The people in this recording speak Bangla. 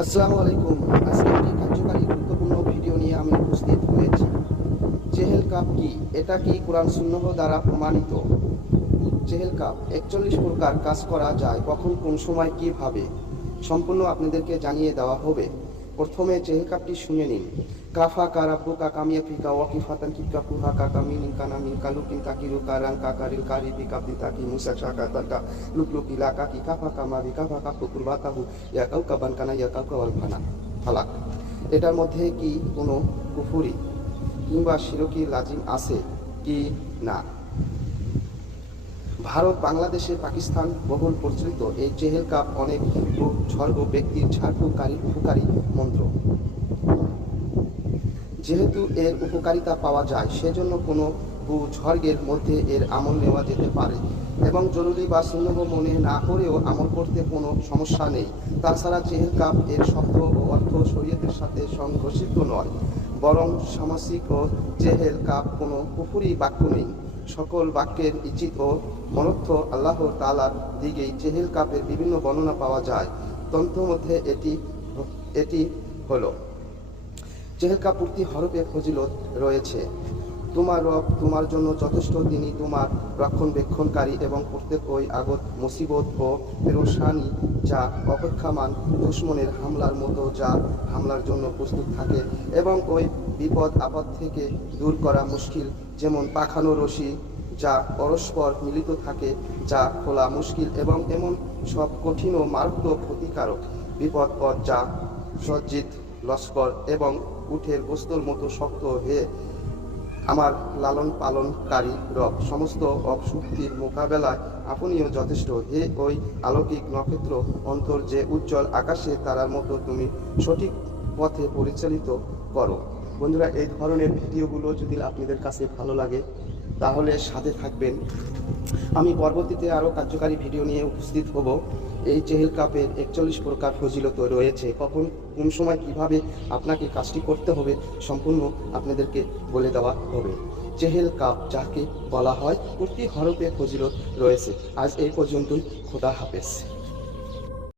আসসালামু আলাইকুম। আজকে একটি কার্যকারী গুরুত্বপূর্ণ ভিডিও নিয়ে আমি উপস্থিত হয়েছি। চেহেল কাপ কি? এটা কি কোরআন সুন্নহ দ্বারা প্রমাণিত? চেহেল কাপ, একচল্লিশ প্রকার কাজ করা যায়, কখন, কোন সময়, কীভাবে? সম্পূর্ণ আপনাদেরকে জানিয়ে দেওয়া হবে। প্রথমে চেহেল কাপটি শুনে নিন। কাফা কারাব্বু কাকামিয়া ফিকা ওয়াকিফাতান কিকা কুহা কাকা মিনিন কানা মিন কালু কিন কালুকিন কাকিরু কারান কাকারিল কারি পিকাপি তাকি মুসা চাকা তাকা লুকলুক ইলাকা কি কাফা কামা বিকাফা কাপু কুরবাতাহু ইয়া কাউকা বানকানা ইয়া, কাউ কাউকা ওয়ালফানা ফালাক। এটার মধ্যে কি কোনো কুফুরি কিংবা শিরকি লাজিম আছে কি না? ভারত, বাংলাদেশে পাকিস্তান বহুল প্রচলিত। এই চেহেল কাপ অনেক স্বর্গ ব্যক্তির ঝাড়ফুকারী উপকারী যেহেতু এর উপকারিতা পাওয়া যায়, সেজন্য কোনো ঝর্গের মধ্যে এর আমল নেওয়া যেতে পারে এবং জরুরি বা সুন্নহ মনে না করেও আমল করতে কোনো সমস্যা নেই। তাছাড়া চেহেল কাপ এর শব্দ ও অর্থ শরীয়তের সাথে সংঘর্ষিত নয়, বরং সামাসিক ও চেহেল কাপ কোনো পুকুরি বাক্য নেই। সকল বাক্যের ইচিত ও মনর্থ আল্লাহ তালার দিকেই চেহেল কাপের বিভিন্ন বর্ণনা পাওয়া যায়। তন্ত্র মধ্যে এটি এটি হলো চেহেলকা পূর্তি হরফে ফজিলত রয়েছে। তোমার রব তোমার জন্য যথেষ্ট, তিনি তোমার রক্ষণবেক্ষণকারী এবং প্রত্যেক ওই আগত মুসিবত ও পেরোসানি যা অপেক্ষামান দুশ্মনের হামলার মতো, যা হামলার জন্য প্রস্তুত থাকে এবং ওই বিপদ আপদ থেকে দূর করা মুশকিল, যেমন পাখানো রশি যা পরস্পর মিলিত থাকে, যা খোলা মুশকিল এবং এমন সব কঠিন ও মারাত্মক ক্ষতিকারক বিপদ পথ যা সজ্জিত লস্কর এবং উঠের বস্তুর মতো শক্ত হয়ে আমার লালন পালনকারী রব। সমস্ত অপশক্তির মোকাবেলায় আপনিও যথেষ্ট। হে ওই আলৌকিক নক্ষত্র অন্তর যে উজ্জ্বল আকাশে তারার মতো তুমি সঠিক পথে পরিচালিত করো। বন্ধুরা, এই ধরনের ভিডিওগুলো যদি আপনাদের কাছে ভালো লাগে, তাহলে সাথে থাকবেন। আমি পরবর্তীতে আরও কার্যকারী ভিডিও নিয়ে উপস্থিত হব। এই চেহেল কাপের একচল্লিশ প্রকার ফজিলত রয়েছে। কখন, কোন সময় কীভাবে আপনাকে কাজটি করতে হবে সম্পূর্ণ আপনাদেরকে বলে দেওয়া হবে। চেহেল কাপ যাকে বলা হয়, প্রতি হরফে ফজিলত রয়েছে। আজ এই পর্যন্তই। খোদা হাফেজ।